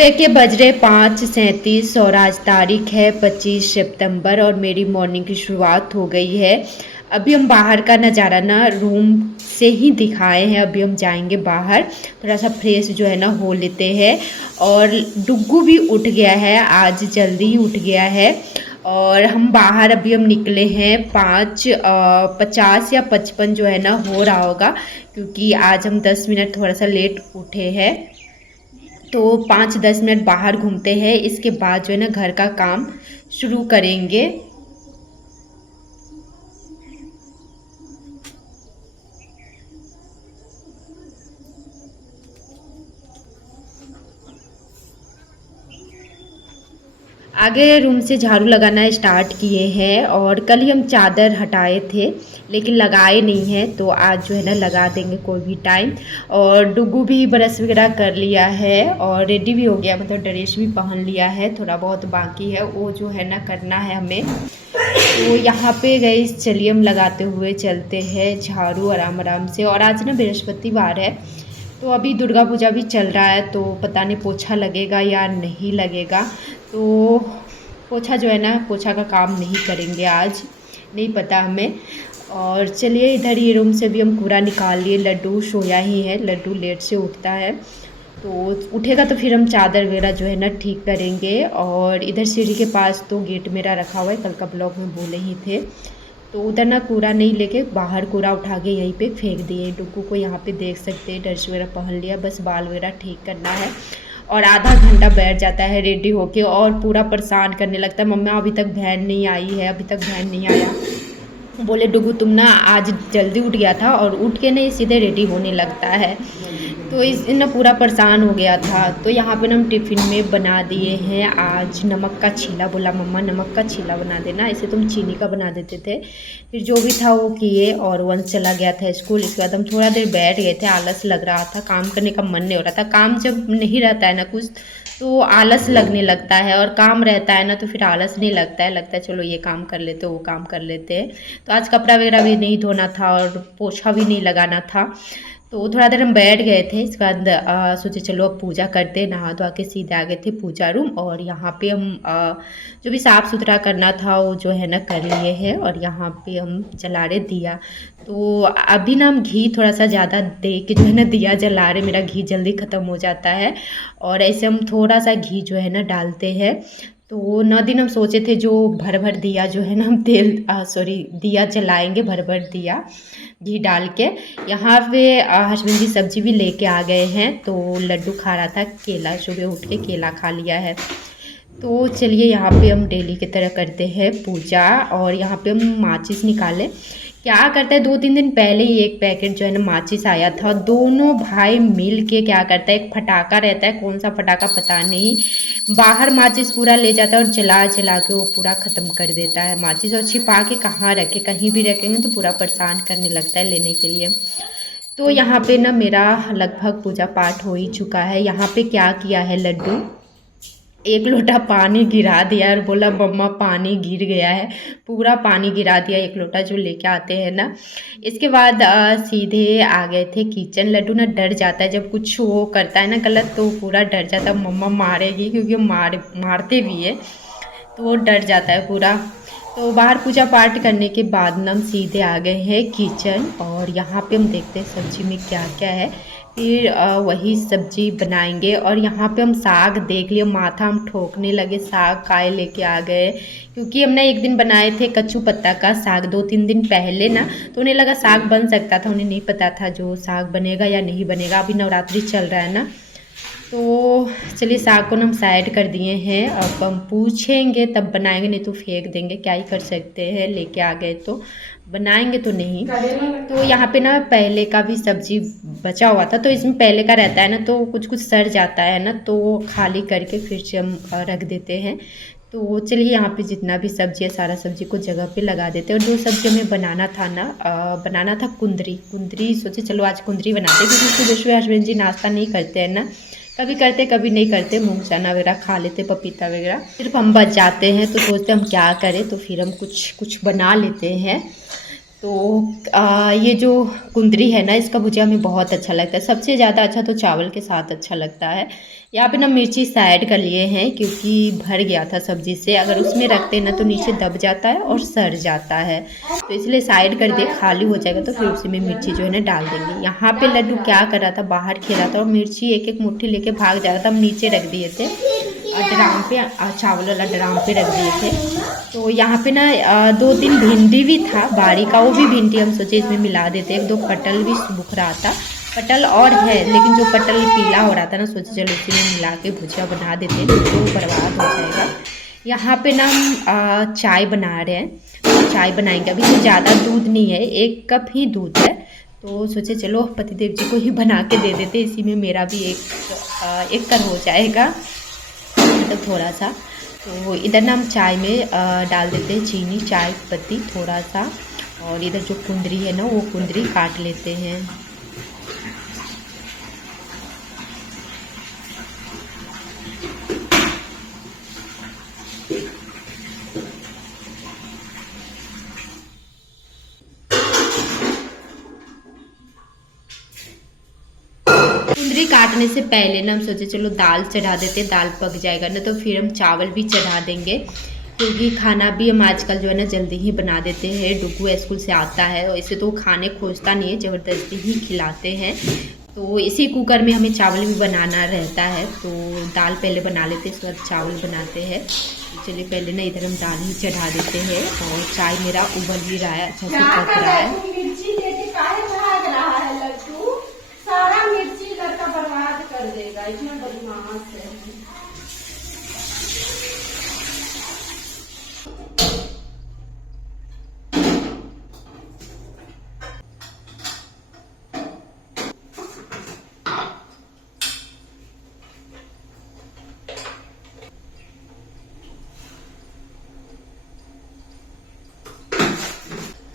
सुबह के बज रहे 5:37 और आज तारीख है 25 सितंबर और मेरी मॉर्निंग की शुरुआत हो गई है। अभी हम बाहर का नज़ारा ना रूम से ही दिखाए हैं। अभी हम जाएंगे बाहर, थोड़ा सा फ्रेश जो है ना हो लेते हैं। और डुग्गू भी उठ गया है, आज जल्दी ही उठ गया है। और हम बाहर अभी हम निकले हैं 5:50 या 55 जो है ना हो रहा होगा, क्योंकि आज हम 10 मिनट थोड़ा सा लेट उठे हैं। तो 5-10 मिनट बाहर घूमते हैं, इसके बाद जो है ना घर का काम शुरू करेंगे। आगे रूम से झाड़ू लगाना स्टार्ट किए हैं और कल ही हम चादर हटाए थे लेकिन लगाए नहीं हैं, तो आज जो है ना लगा देंगे कोई भी टाइम। और डुग्गू भी ब्रश वगैरह कर लिया है और रेडी भी हो गया, मतलब ड्रेस भी पहन लिया है। थोड़ा बहुत बाकी है वो जो है ना करना है हमें। तो यहाँ पे गई, चलिए हम लगाते हुए चलते हैं झाड़ू आराम आराम से। और आज ना बृहस्पतिवार है, तो अभी दुर्गा पूजा भी चल रहा है, तो पता नहीं पोछा लगेगा या नहीं लगेगा। तो पोछा जो है ना, पोछा का काम नहीं करेंगे आज, नहीं पता हमें। और चलिए इधर ही रूम से भी हम कूड़ा निकाल लिए। लड्डू सोया ही है, लड्डू लेट से उठता है, तो उठेगा तो फिर हम चादर वगैरह जो है ना ठीक करेंगे। और इधर सीढ़ी के पास तो गेट मेरा रखा हुआ है, कल का ब्लॉग में बोले ही थे। तो उधर ना कूड़ा नहीं लेके बाहर कूड़ा उठा के यहीं पे फेंक दिए। डुग्गू को यहाँ पे देख सकते हैं, ड्रेस वगैरह पहन लिया, बस बाल वगैरह ठीक करना है। और आधा घंटा बैठ जाता है रेडी होके और पूरा परेशान करने लगता है, मम्मा अभी तक वैन नहीं आई है, अभी तक वैन नहीं आया। बोले डुग्गू तुम ना आज जल्दी उठ गया था और उठ के नहीं सीधे रेडी होने लगता है। तो इस ना पूरा परेशान हो गया था। तो यहाँ पे ना हम टिफ़िन में बना दिए हैं आज नमक का छीला। बोला मम्मा नमक का छीला बना देना, इसे तुम चीनी का बना देते थे। फिर जो भी था वो किए और वंश चला गया था स्कूल। इसके बाद हम थोड़ा देर बैठ गए थे, आलस लग रहा था, काम करने का मन नहीं हो रहा था। काम जब नहीं रहता है ना कुछ तो आलस लगने लगता है, और काम रहता है ना तो फिर आलस नहीं लगता है, लगता है चलो ये काम कर लेते वो काम कर लेते हैं। तो आज कपड़ा वगैरह भी नहीं धोना था और पोछा भी नहीं लगाना था, तो थोड़ा देर हम बैठ गए थे। इसके बाद सोचे चलो अब पूजा करते, नहा धोआ के सीधे आ गए थे पूजा रूम। और यहाँ पे हम जो भी साफ़ सुथरा करना था वो जो है ना कर लिए हैं। और यहाँ पे हम जला रहे दिया। तो अभी ना हम घी थोड़ा सा ज़्यादा दे के जो है ना दिया जला रहे, मेरा घी जल्दी ख़त्म हो जाता है। और ऐसे हम थोड़ा सा घी जो है ना डालते हैं। तो 9 दिन हम सोचे थे जो भर भर दिया जो है ना हम दिया जलाएंगे, भर भर दिया घी डाल के। यहाँ पे हस्बैंड जी सब्जी भी लेके आ गए हैं, तो लड्डू खा रहा था केला, सुबह उठ के केला खा लिया है। तो चलिए यहाँ पे हम डेली की तरह करते हैं पूजा। और यहाँ पे हम माचिस निकाले। क्या करता है, 2-3 दिन पहले ही एक पैकेट जो है ना माचिस आया था। दोनों भाई मिल के क्या करता है, एक फटाका रहता है, कौन सा फटाका पता नहीं, बाहर माचिस पूरा ले जाता है और जला जला के वो पूरा ख़त्म कर देता है माचिस। और छिपा के कहाँ रखे, कहीं भी रखेंगे तो पूरा परेशान करने लगता है लेने के लिए। तो यहाँ पे ना मेरा लगभग पूजा पाठ हो ही चुका है। यहाँ पे क्या किया है, लड्डू 1 लोटा पानी गिरा दिया और बोला मम्मा पानी गिर गया है, पूरा पानी गिरा दिया 1 लोटा जो लेके आते हैं ना। इसके बाद सीधे आ गए थे किचन। लड्डू ना डर जाता है जब कुछ वो करता है ना गलत, तो पूरा डर जाता है मम्मा मारेगी, क्योंकि मारते भी है, तो वो डर जाता है पूरा। तो बाहर पूजा पाठ करने के बाद ना हम सीधे आ गए हैं किचन। और यहाँ पे हम देखते हैं सब्जी में क्या क्या है, फिर वही सब्जी बनाएंगे। और यहाँ पे हम साग देख लिए, माथा हम ठोकने लगे, साग काहे लेके आ गए, क्योंकि हमने एक दिन बनाए थे कच्चू पत्ता का साग 2-3 दिन पहले ना, तो उन्हें लगा साग बन सकता था, उन्हें नहीं पता था जो साग बनेगा या नहीं बनेगा। अभी नवरात्रि चल रहा है ना, तो चलिए साग को हम साइड कर दिए हैं। अब हम पूछेंगे तब बनाएंगे, नहीं तो फेंक देंगे, क्या ही कर सकते हैं, लेके आ गए तो बनाएंगे तो नहीं। तो यहाँ पे ना पहले का भी सब्जी बचा हुआ था, तो इसमें पहले का रहता है ना तो कुछ कुछ सड़ जाता है ना, तो खाली करके फिर से हम रख देते हैं। तो चलिए यहाँ पे जितना भी सब्जी है सारा सब्जी को जगह पे लगा देते हैं। और जो सब्जी हमें बनाना था ना, बनाना था कुंदरी सोचे चलो आज कुंदरी बनाते हैं, क्योंकि सुबह सुबह हस्बैंड जी नाश्ता नहीं करते हैं ना, कभी करते कभी नहीं करते, मूंग चना वगैरह खा लेते, पपीता वगैरह। सिर्फ हम बच जाते हैं तो सोचते हम क्या करें, तो फिर हम कुछ कुछ बना लेते हैं। तो ये जो कुंदरी है ना, इसका भुजिया हमें बहुत अच्छा लगता है। सबसे ज़्यादा अच्छा तो चावल के साथ अच्छा लगता है। यहाँ पे ना मिर्ची साइड कर लिए हैं क्योंकि भर गया था सब्जी से। अगर उसमें रखते हैं ना तो नीचे दब जाता है और सड़ जाता है, तो इसलिए साइड कर दिए। खाली हो जाएगा तो फिर उसी में मिर्ची जो है ना डाल देंगे। यहाँ पे लड्डू क्या कर रहा था, बाहर खेल रहा था और मिर्ची एक एक मुट्ठी लेके भाग जा रहा था। हम नीचे रख दिए थे ड्राम पे, चावल वाला ड्राम पे रख दिए थे। तो यहाँ पे ना 2-3 भिंडी भी था बाड़ी का, वो भी भिंडी हम सोचे इसमें मिला देते। 1-2 पटल भी सूख रहा था, पटल और है लेकिन जो पटल पीला हो रहा था ना, सोचे चलो इसी में मिला के भुजिया बना देते हैं, तो बर्बाद हो जाएगा। यहाँ पे ना हम चाय बना रहे हैं, चाय बनाएंगे। अभी तो ज़्यादा दूध नहीं है, 1 कप ही दूध है, तो सोचे चलो पतिदेव जी को ही बना के दे देते। इसी में मेरा भी एक कर हो जाएगा, मतलब थोड़ा सा। तो इधर ना हम चाय में डाल देते हैं चीनी, चाय पत्ती थोड़ा सा, और इधर जो कुंदरी है ना वो कुंदरी काट लेते हैं। कुंदरी काटने से पहले ना हम सोचे चलो दाल चढ़ा देते, दाल पक जाएगा ना तो फिर हम चावल भी चढ़ा देंगे, क्योंकि खाना भी हम आजकल जो है ना जल्दी ही बना देते हैं। डुगू स्कूल से आता है और इसे तो वो खाने खोजता नहीं है, ज़बरदस्ती ही खिलाते हैं। तो इसी कुकर में हमें चावल भी बनाना रहता है, तो दाल पहले बना लेते हैं, इसके बाद चावल बनाते हैं। तो चलिए पहले ना इधर हम दाल ही चढ़ा देते हैं, और चाय मेरा उबल भी रहा है, अच्छा से पक रहा है। मिर्ची लेके काहे भाग रहा है लड्डू? सारा मिर्ची लड़का बर्बाद कर देगा, इतना बदमाश है।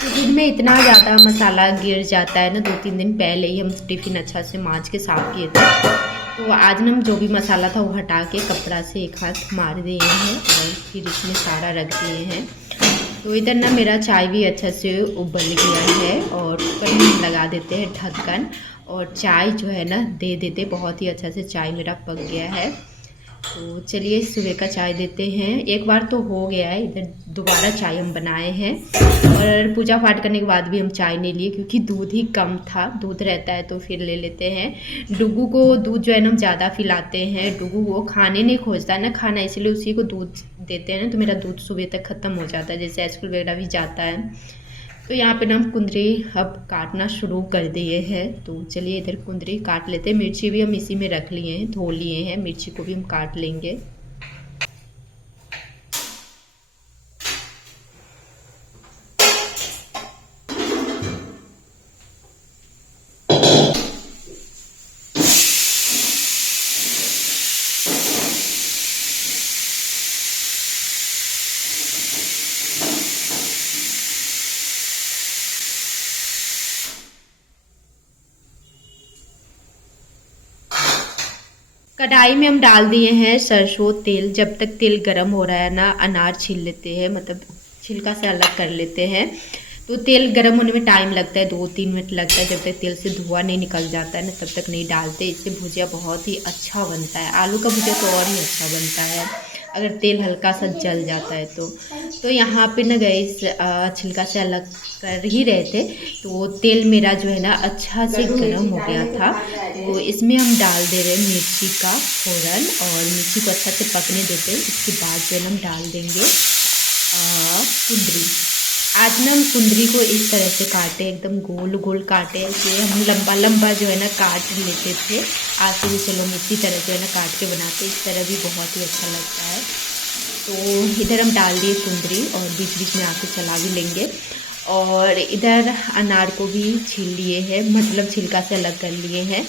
दूध में इतना ज़्यादा मसाला गिर जाता है ना, 2-3 दिन पहले ही हम टिफ़िन अच्छा से मांज के साफ़ किए थे। तो आज ना हम जो भी मसाला था वो हटा के कपड़ा से एक हाथ मार दिए हैं और फिर इसमें सारा रख दिए हैं। तो इधर ना मेरा चाय भी अच्छा से उबल गया है, और कुकर में लगा देते हैं ढक्कन, और चाय जो है ना दे देते। बहुत ही अच्छा से चाय मेरा पक गया है। तो चलिए सुबह का चाय देते हैं। एक बार तो हो गया है, इधर दोबारा चाय हम बनाए हैं, और पूजा पाठ करने के बाद भी हम चाय नहीं लिए क्योंकि दूध ही कम था। दूध रहता है तो फिर ले लेते हैं। डुगू को दूध जो है ना हम ज़्यादा पिलाते हैं। डुगू वो खाने नहीं खोजता है ना खाना, इसलिए उसी को दूध देते हैं ना, तो मेरा दूध सुबह तक ख़त्म हो जाता है, जैसे स्कूल वगैरह भी जाता है। तो यहाँ पे ना हम कुंदरी अब काटना शुरू कर दिए हैं। तो चलिए इधर कुंदरी काट लेते हैं। मिर्ची भी हम इसी में रख लिए हैं, धो लिए हैं, मिर्ची को भी हम काट लेंगे। कढ़ाई में हम डाल दिए हैं सरसों तेल। जब तक तेल गर्म हो रहा है ना, अनार छील लेते हैं, मतलब छिलका से अलग कर लेते हैं। तो तेल गर्म होने में टाइम लगता है, 2-3 मिनट लगता है। जब तक तेल से धुआं नहीं निकल जाता है ना तब तक नहीं डालते। इससे भुजिया बहुत ही अच्छा बनता है। आलू का भुजिया तो और ही अच्छा बनता है अगर तेल हल्का सा जल जाता है तो यहाँ पे ना गैस छिलका से अलग कर ही रहे थे, तो तेल मेरा जो है ना अच्छा से गर्म हो गया था। तो इसमें हम डाल दे रहे हैं मिर्ची का फ़ौरन, और मिर्ची को अच्छा से पकने देते हैं। इसके बाद जो है हम डाल देंगे कुंदरी। आज ना हम कुंदरी को इस तरह से काटे, एकदम गोल गोल काटे। ऐसे हम लंबा लंबा जो है ना काट लेते थे। आज से भी चलो हम इसी तरह जो है ना काट के बनाते, इस तरह भी बहुत ही अच्छा लगता है। तो इधर हम डाल दिए कुंदरी और बीच बीच में आके चला भी लेंगे। और इधर अनार को भी छील लिए हैं, मतलब छिलका से अलग कर लिए हैं।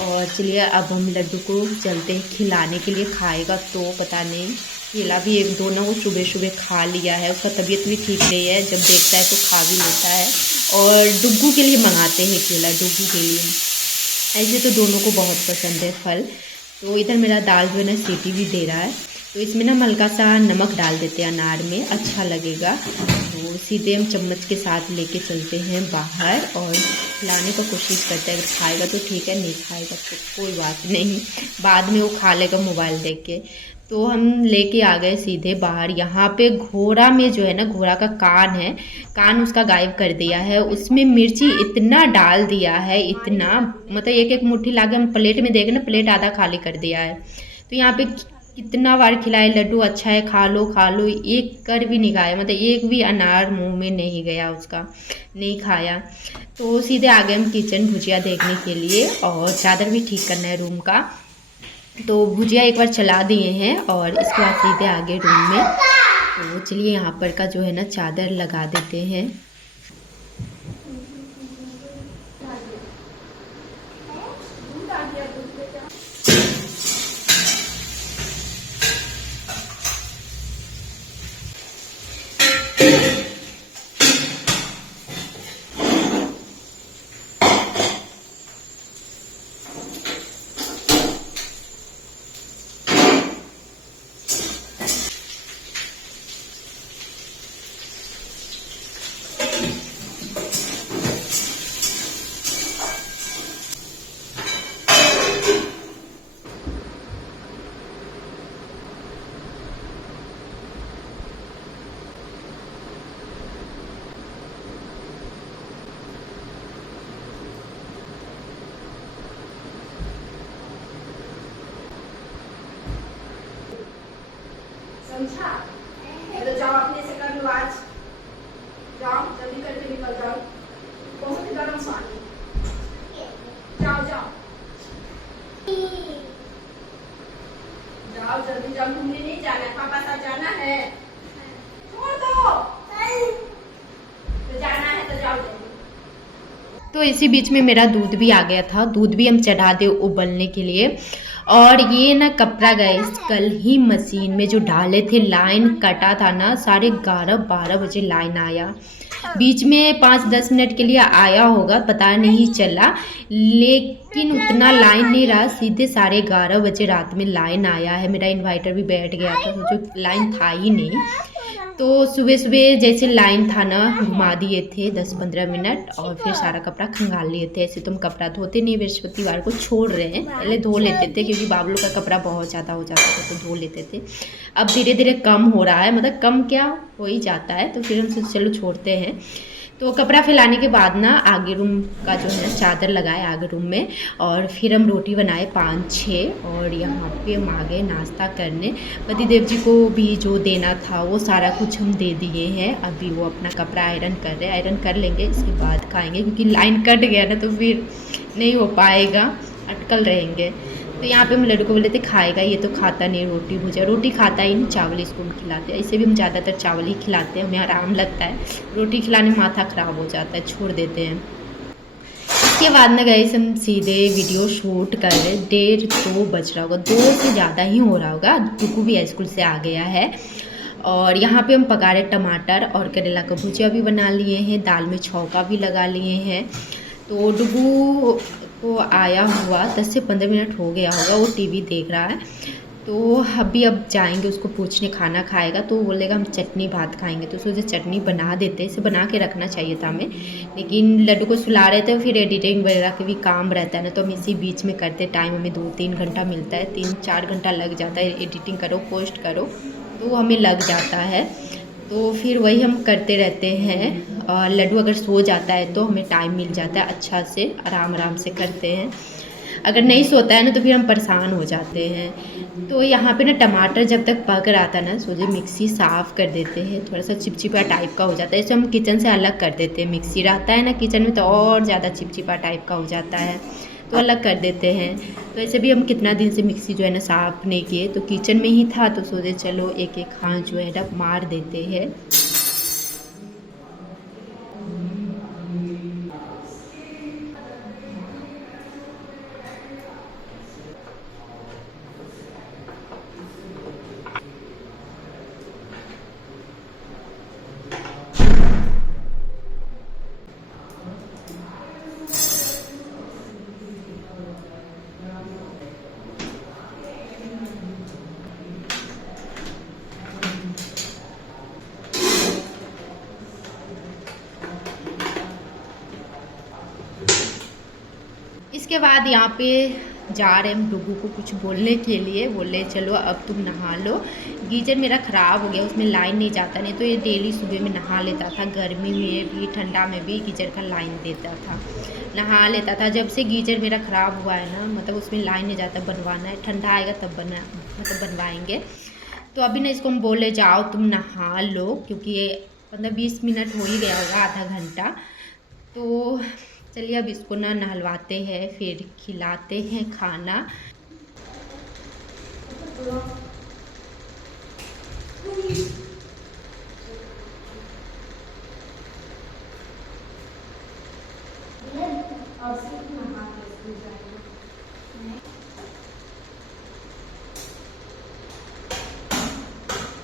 और चलिए अब हम लड्डू को चलते हैं खिलाने के लिए। खाएगा तो पता नहीं, केला भी 1-2 ना वो सुबह सुबह खा लिया है। उसका तबीयत भी ठीक नहीं है, जब देखता है तो खा भी लेता है। और डुग्गू के लिए मंगाते हैं केला, डुग्गू के लिए। ऐसे तो दोनों को बहुत पसंद है फल। तो इधर मेरा दाल जो है ना सीटी भी दे रहा है। तो इसमें ना हम हल्का सा नमक डाल देते हैं अनार में, अच्छा लगेगा। तो सीधे हम चम्मच के साथ लेके चलते हैं बाहर और खिलाने का कोशिश करते हैं। अगर खाएगा तो ठीक है, नहीं खाएगा तो कोई बात नहीं, बाद में वो खा लेगा मोबाइल देख के। तो हम लेके आ गए सीधे बाहर। यहाँ पे घोड़ा में जो है ना, घोड़ा का कान है, कान उसका गायब कर दिया है। उसमें मिर्ची इतना डाल दिया है, इतना मतलब एक एक मुट्ठी लाके हम प्लेट में देखे ना, प्लेट आधा खाली कर दिया है। तो यहाँ पे कितना बार खिलाए, लड्डू अच्छा है खा लो खा लो, एक कर भी नहीं खाया, मतलब एक भी अनार मुंह में नहीं गया उसका, नहीं खाया। तो सीधे आ गए हम किचन भुजिया देखने के लिए, और चादर भी ठीक करना है रूम का। तो भुजिया एक बार चला दिए हैं और इसके बाद सीधे आ गए रूम में। तो चलिए यहाँ पर का जो है ना चादर लगा देते हैं। समझा? तो जाओ अपने से कर लो आज, जाओ जल्दी करके निकल जाओ। बहुत गर्म पानी, जाओ जाओ जाओ जल्दी जाओ, घूमने नहीं जाना है, पापा साथ जाना है। छोड़ दो, तो जाना है तो जाओ जल्दी। तो इसी बीच में मेरा दूध भी आ गया था, दूध भी हम चढ़ा दे उबलने के लिए। और ये ना कपड़ा गैस कल ही मशीन में जो डाले थे, लाइन कटा था ना, 11:30-12 बजे लाइन आया। बीच में 5-10 मिनट के लिए आया होगा, पता नहीं चला, लेकिन उतना लाइन नहीं रहा, सीधे 11:30 बजे रात में लाइन आया है। मेरा इन्वर्टर भी बैठ गया था, सोचो लाइन था ही नहीं। तो सुबह सुबह जैसे लाइन था ना, घुमा दिए थे 10-15 मिनट और फिर सारा कपड़ा खंगाल लिए थे। ऐसे तो हम कपड़ा धोते नहीं, बृहस्पतिवार को छोड़ रहे हैं, पहले धो लेते थे क्योंकि बाबलू का कपड़ा बहुत ज़्यादा हो जाता था तो धो लेते थे। अब धीरे धीरे कम हो रहा है, मतलब कम क्या हो ही जाता है, तो फिर हम सोचे चलो छोड़ते हैं। तो कपड़ा फैलाने के बाद ना आगे रूम का जो है चादर लगाए आगे रूम में, और फिर हम रोटी बनाए 5-6, और यहाँ पे हम आ गए नाश्ता करने। पति देव जी को भी जो देना था वो सारा कुछ हम दे दिए हैं। अभी वो अपना कपड़ा आयरन कर रहे हैं, आयरन कर लेंगे इसके बाद खाएंगे, क्योंकि लाइन कट गया ना तो फिर नहीं हो पाएगा, अटकल रहेंगे। तो यहाँ पे हम लड्डू को बोले थे खाएगा, ये तो खाता नहीं रोटी भुजिया, रोटी खाता ही नहीं, चावल इसको हम खिलाते हैं। इसे भी हम ज़्यादातर चावल ही खिलाते हैं, हमें आराम लगता है, रोटी खिलाने में माथा ख़राब हो जाता है, छोड़ देते हैं। इसके बाद में गए हम सीधे वीडियो शूट कर रहे, 1:30-2 बज रहा होगा, 2 से ज़्यादा ही हो रहा होगा। टुकू भी स्कूल से आ गया है, और यहाँ पे हम पकाए टमाटर और करेला का भुजिया भी बना लिए हैं, दाल में छौंका भी लगा लिए हैं। तो डुगू को आया हुआ 10 से 15 मिनट हो गया होगा, वो टीवी देख रहा है। तो अभी अब जाएंगे उसको पूछने, खाना खाएगा तो बोलेगा हम चटनी भात खाएंगे, तो सोचे चटनी बना देते, इसे बना के रखना चाहिए था हमें, लेकिन लड्डू को सुला रहे थे, फिर एडिटिंग वगैरह के भी काम रहता है ना, तो हम इसी बीच में करते, टाइम हमें 2-3 घंटा मिलता है, 3-4 घंटा लग जाता है, एडिटिंग करो पोस्ट करो तो हमें लग जाता है। तो फिर वही हम करते रहते हैं, और लड्डू अगर सो जाता है तो हमें टाइम मिल जाता है, अच्छा से आराम से करते हैं। अगर नहीं सोता है ना तो फिर हम परेशान हो जाते हैं। तो यहाँ पे ना टमाटर जब तक पक रहा था ना, सोचे मिक्सी साफ़ कर देते हैं, थोड़ा सा चिपचिपा टाइप का हो जाता है, इसे हम किचन से अलग कर देते हैं। मिक्सी रहता है ना किचन में तो और ज़्यादा चिपचिपा टाइप का हो जाता है, तो अलग कर देते हैं। तो ऐसे भी हम कितना दिन से मिक्सी जो है ना साफ़ नहीं किए, तो किचन में ही था तो सोचे चलो एक हाथ जो है ना मार देते हैं। इसके बाद यहाँ पे जा रहे हम डुगू को कुछ बोलने के लिए, बोले चलो अब तुम नहा लो। गीजर मेरा ख़राब हो गया, उसमें लाइन नहीं जाता, नहीं तो ये डेली सुबह में नहा लेता था, गर्मी में भी ठंडा में भी गीजर का लाइन देता था, नहा लेता था। जब से गीजर मेरा ख़राब हुआ है ना, मतलब उसमें लाइन नहीं जाता, बनवाना है, ठंडा आएगा तब बनवाएंगे। तो अभी ना इसको हम बोले जाओ तुम नहा लो, क्योंकि ये 15-20 मिनट हो ही गया होगा, आधा घंटा। तो चलिए अब इसको ना नहलवाते हैं, फिर खिलाते हैं खाना।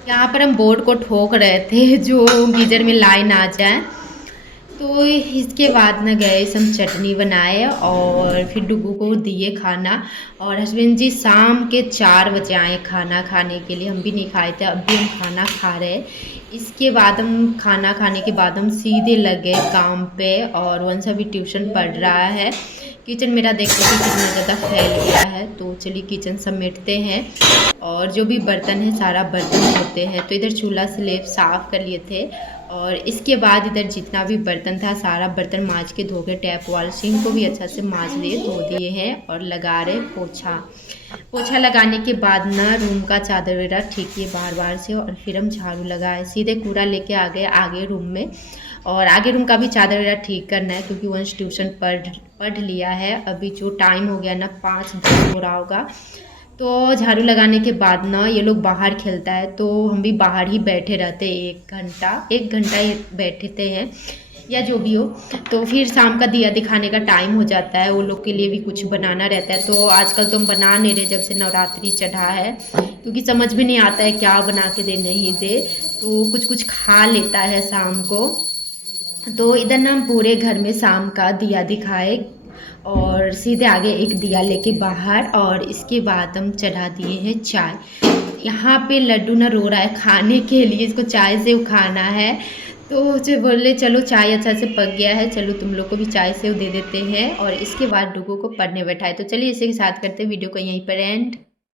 यहाँ पर हम बोर्ड को ठोक रहे थे जो गीजर में लाइन आ जाए। तो इसके बाद ना गैस हम चटनी बनाए और फिर डुगू को दिए खाना। और हस्बैंड जी शाम के 4 बजे आए खाना खाने के लिए, हम भी नहीं खाए थे, अब भी हम खाना खा रहे हैं। इसके बाद हम खाना खाने के बाद हम सीधे लगे काम पे, और वंशा भी ट्यूशन पढ़ रहा है। किचन मेरा देखते कि कितना ज़्यादा फैल गया है, तो चलिए किचन समेटते हैं। और जो भी बर्तन है सारा बर्तन धोते हैं। तो इधर चूल्हा स्लेब साफ़ कर लिए थे, और इसके बाद इधर जितना भी बर्तन था सारा बर्तन मांज के धो के टैप वाल सिंक को भी अच्छा से मांज दिए, धो दिए हैं। और लगा रहे पोछा लगाने के बाद ना रूम का चादर वगैरह ठीक किए बाहर से, और फिर हम झाड़ू लगाए, सीधे कूड़ा लेके आ गए आगे रूम में। और आगे रूम का भी चादर वगैरह ठीक करना है, क्योंकि वंश ट्यूशन पढ़ लिया है। अभी जो टाइम हो गया ना 5-10 हो रहा होगा। तो झाड़ू लगाने के बाद ना ये लोग बाहर खेलता है, तो हम भी बाहर ही बैठे रहते, 1 घंटा ही बैठते हैं या जो भी हो। तो फिर शाम का दिया दिखाने का टाइम हो जाता है, वो लोग के लिए भी कुछ बनाना रहता है। तो आजकल तो हम बना नहीं रहे जब से नवरात्रि चढ़ा है, क्योंकि समझ में नहीं आता है क्या बना के दे नहीं दे, तो कुछ खा लेता है शाम को। तो इधर ना हम पूरे घर में शाम का दिया दिखाए, और सीधे आगे एक दिया लेके बाहर, और इसके बाद हम चढ़ा दिए हैं चाय। यहाँ पे लड्डू ना रो रहा है खाने के लिए, इसको चाय से खाना है। तो जो बोले चलो चाय अच्छा से पक गया है, चलो तुम लोग को भी चाय से दे देते हैं। और इसके बाद डुगू को पढ़ने बैठाए। तो चलिए इसी के साथ करते वीडियो को यहीं पर एंड।